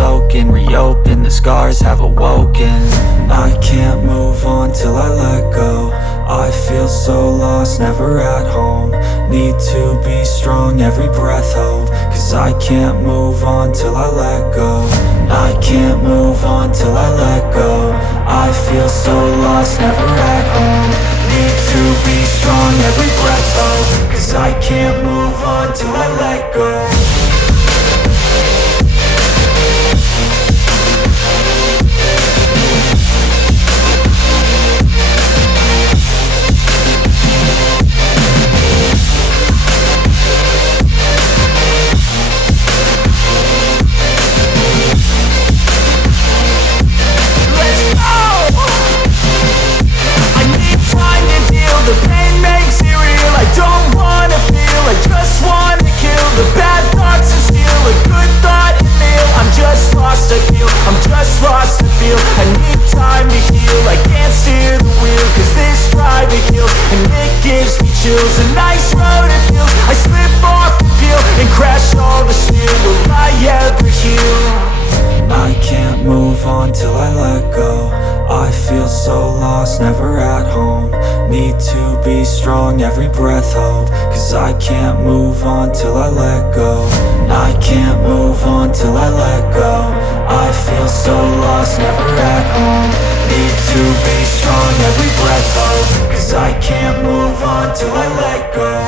soaking, reopen, the scars have awoken. I can't move on till I let go. I feel so lost, never at home. Need to be strong, every breath hold. Cause I can't move on till I let go. I can't move on till I let go. I feel so lost, never at home. Need to be strong, every breath hold. Cause I can't move on till I let go. The pain makes it real, I don't wanna feel, I just wanna kill the bad thoughts and steal a good thought and meal. I'm just lost, I feel, I'm just lost, I feel. I need time to heal, I can't steer the wheel. Cause this drive to kill, and it gives me chills. A nice road it feels, I slip off the peel and crash all the steel. Will I ever heal? I can't move on till I let go. I feel so lost, never at home. Need to be strong, every breath hold. Cause I can't move on till I let go. I can't move on till I let go. I feel so lost, never at home. Need to be strong, every breath hold. Cause I can't move on till I let go.